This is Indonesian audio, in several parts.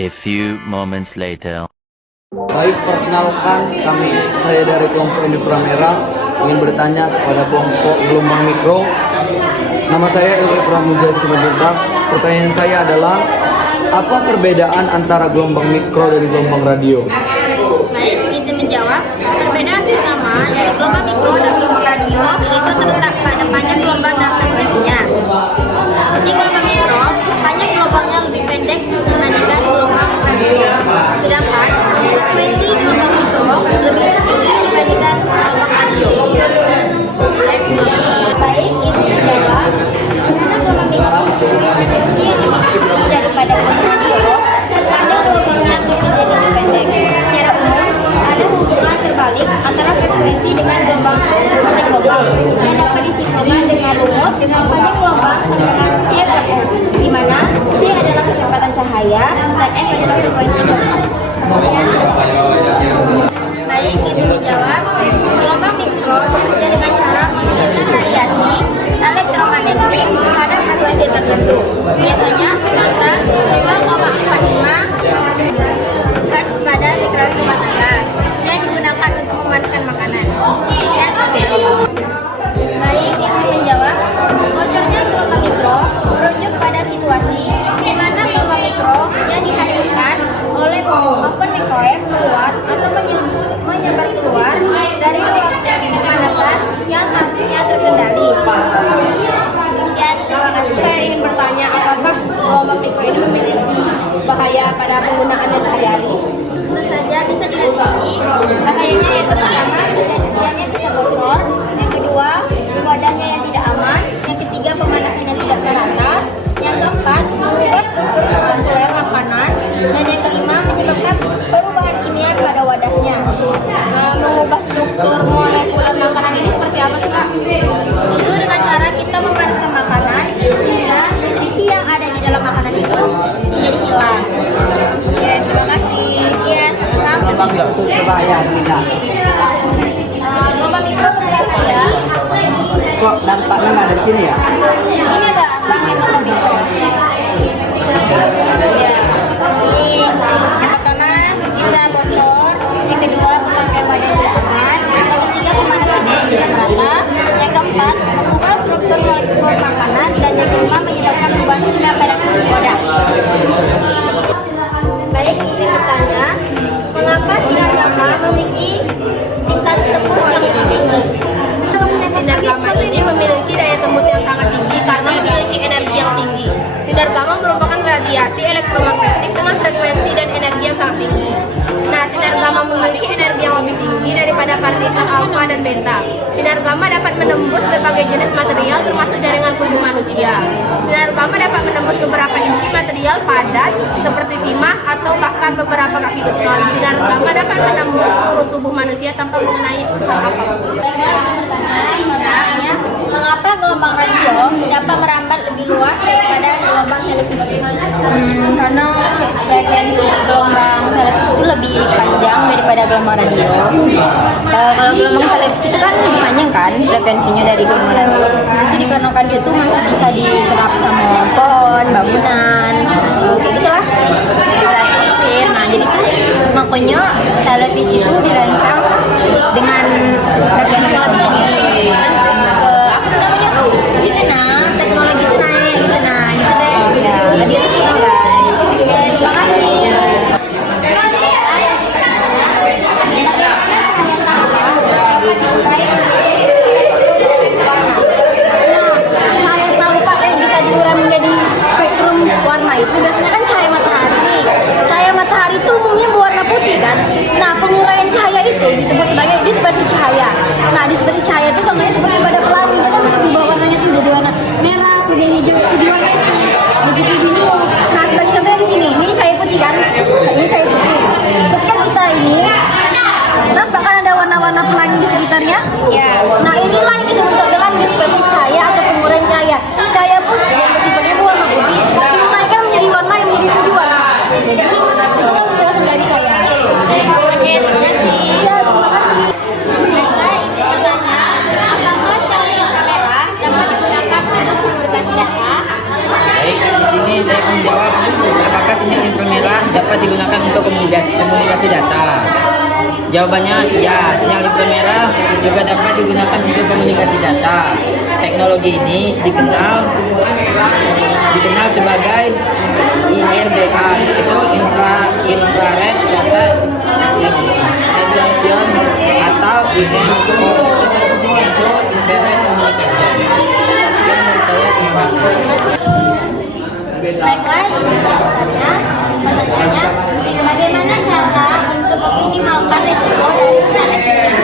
A few moments later. Baik, perkenalkan saya dari kelompok Indifra Merah ingin bertanya kepada kelompok gelombang mikro. Nama saya Ilke Pramuja Simanjuntak. Pertanyaan saya adalah, apa perbedaan antara gelombang mikro dan gelombang radio? Baik, izin menjawab. Perbedaan utama dari gelombang mikro dan gelombang radio itu terletak pada panjang gelombang dan frekuensinya. Di gelombang mikro, panjang gelombangnya lebih pendek dibandingkan gelombang radio. Sedangkan frekuensi gelombang mikro lebih tinggi dibandingkan gelombang radio. Baik, izin menjawab. Karena gelombang mikro memiliki frekuensi yang lebih tinggi daripada gelombang radio, panjang gelombangnya menjadi lebih pendek. Secara umum, ada hubungan terbalik antara frekuensi dengan gelombang gelombang yang dapat disimpulkan dengan rumus panjang gelombang sama dengan C per M, di mana C adalah kecepatan cahaya dan M adalah frekuensi gelombang. Baik, itu dijawab. Gelombang mikro bekerja dengan cara menghasilkan radiasi elektromagnetik pada frekuensi tertentu. Biasanya sekitar 2,45 Hz pada literasi rumah tangga yang digunakan untuk memanaskan makanan. Baik, itu menjawab. Bocornya gelombang mikro merujuk pada situasi di mana gelombang mikro yang dihasilkan oleh oven microwave keluar atau menyebar keluar dari ruang pemanasan yang seharusnya terkendali. Sekian, terima kasih. Saya ingin bertanya, apakah gelombang mikro ini memiliki bahaya pada penggunaannya sehari-hari? Tentu saja bisa dilihat di sini. Bahayanya yang pertama, kejadiannya bisa bocor. Yang kedua, wadahnya yang tidak aman. Yang ketiga, pemanasannya tidak merata. Yang keempat, mengubah struktur molekuler makanan. Dan yang kelima, menyebabkan perubahan kimia pada wadahnya. Mengubah struktur molekuler makanan ini seperti apa sih, Kak? Itu dengan cara kita memanaskan makanan sehingga nutrisi yang ada di dalam makanan itu menjadi hilang. Oke, terima kasih. Iya, Memang nggak betul berbahaya tidak? gelombang mikro berbahaya. Kok dampaknya nggak ada di sini ya? Ini ada bahannya gelombang mikro. Ya. Yang pertama bisa bocor, yang kedua pemakaian wadah yang tidak aman, yang ketiga pemanasannya yang tidak merata, yang keempat mengubah struktur molekul makanan, dan yang kelima menyebabkan perubahan kimia pada wadah. Baik, izin bertanya, mengapa sinar gamma memiliki tingkat tembus yang lebih tinggi? Sinar gamma ini memiliki daya tembus yang sangat tinggi karena memiliki energi yang tinggi. Sinar gamma merupakan radiasi elektromagnetik dengan frekuensi dan energi yang sangat tinggi. Nah, sinar gamma memiliki energi yang lebih tinggi daripada partikel alfa dan beta. Sinar gamma dapat menembus berbagai jenis material termasuk jaringan tubuh manusia. Sinar gamma dapat menembus beberapa inci material padat seperti timah atau bahkan beberapa kaki beton. Sinar gamma dapat menembus seluruh tubuh manusia tanpa mengenai hal apapun. Mengapa gelombang radio dapat merambat lebih luas daripada gelombang televisi? Karena frekuensi gelombang televisi itu lebih panjang daripada gelombang radio. Kalau gelombang televisi itu kan lebih panjang kan frekuensinya dari gelombang radio. Itu dikarenakan dia tuh masih bisa diserap sama pohon, bangunan, kayak gitulah. Atmosfer. Nah, jadi tuh makanya televisi itu dirancang dengan frekuensi yang lebih tinggi. Apa sih namanya? Gitu nah, teknologi itu naik gitu nah, gitu deh. Ya, radio itu kan guys. Terima kasih. Cahaya tampak yang bisa diurai menjadi spektrum warna itu biasanya kan cahaya matahari. Cahaya matahari itu umumnya berwarna putih kan. Nah, penguraian cahaya itu disebut sebagai cahaya. Nah, disebut cahaya itu contohnya seperti pada pelangi, kita bisa dibawa warnanya itu udah di warna merah, kuning, hijau, itu di warna itu. Begitu biru. Nah, sebagai contohnya di sini, ini cahaya putih kan? Ini cahaya putih. Ketika kita ini nampak kan ada warna-warna pelangi di sekitarnya? Ya. Nah, inilah yang disebut dengan dispersi cahaya atau penguraian cahaya. Cahaya putih yang bersifatnya warna putih diuraikan menjadi warna yang menjadi 7 warna. Jadi, itu kan penjelasan dari saya. Oke, terima kasih. Ya, terima kasih. Baiklah, itu pertanyaan. Apakah cahaya inframerah dapat digunakan untuk komunikasi data? Baik, di sini saya menjawab apakah apakah sinyal inframerah dapat digunakan untuk komunikasi data? Jawabannya ya, sinyal inframerah juga dapat digunakan untuk komunikasi data. Teknologi ini dikenal sebagai IRDA, yaitu Infrared Data Acquisition atau Infrared Communication. Sekian dari saya, terima kasih. Baiklah, pertanyaannya, bagaimana cara untuk meminimalkan risiko dari sinar ekstrim?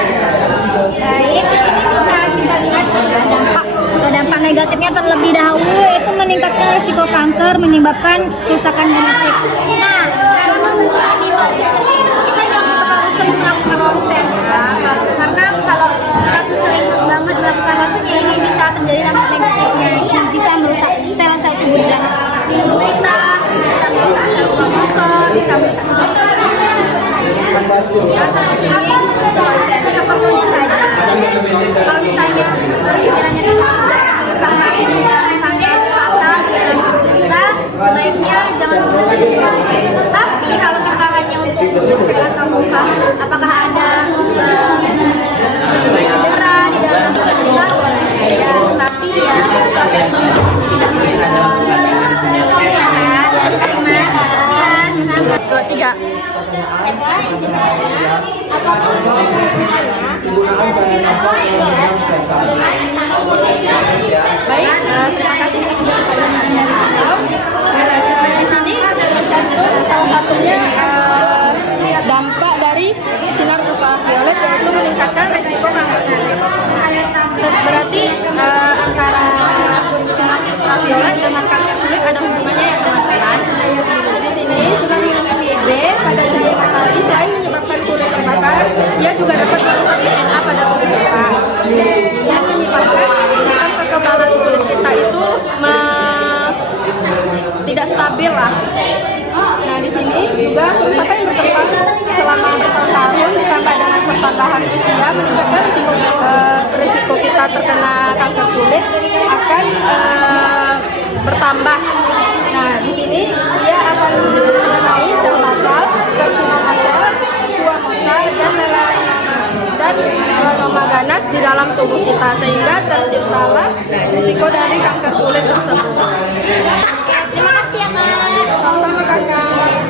Baik, di sini bisa kita lihat ya dampak negatifnya terlebih dahulu yaitu meningkatkan risiko kanker menyebabkan kerusakan genetik. Nah, cara meminimalisir ini kita jangan terlalu sering melakukan ronsen ya. Karena kalau kita tuh sering banget melakukan ronsen ya ini bisa terjadi dampak negatifnya. Ini bisa merusak sel-sel tubuh di dalam tubuh kita, bisa merusak sel kromosom, bisa merusak ya, tapi itu seperlunya saja. Kalau misalnya sekiranya tidak terjadi kerusakan misalnya fatal di dalam tubuh kita, sebaiknya jangan menggunakan ronsen. Tapi kalau kita hanya untuk mencegah apakah ada cedera di dalam tubuh kita, boleh saja. Tapi ya sesuatu yang tidak masalah. Oke ya kan, jadi terima ya. 2, 3. Baik, terima kasih kepada beliau. Di sini tercantum salah satunya dampak dari sinar ultraviolet yaitu meningkatkan resiko kanker kulit. Berarti antara sinar ultraviolet dengan kanker kulit ada hubungannya ya teman-teman. Di sini sinar UVB pada cahaya matahari selain menyebabkan kulit terbakar, ia juga dapat merusak DNA pada tubuh kita dan menyebabkan sistem kekebalan kulit kita itu tidak stabil lah. Nah di sini juga kerusakan yang berkembang selama bertahun-tahun ditambah dengan pertambahan usia meningkatkan risiko kita terkena kanker kulit akan bertambah. Nah di sini dia akan mengenai sel basal, karsinoma sel, squamous dan melanoma ganas di dalam tubuh kita sehingga terciptalah risiko dari kanker kulit tersebut. Terima kasih ya Kak. Sama-sama kakak.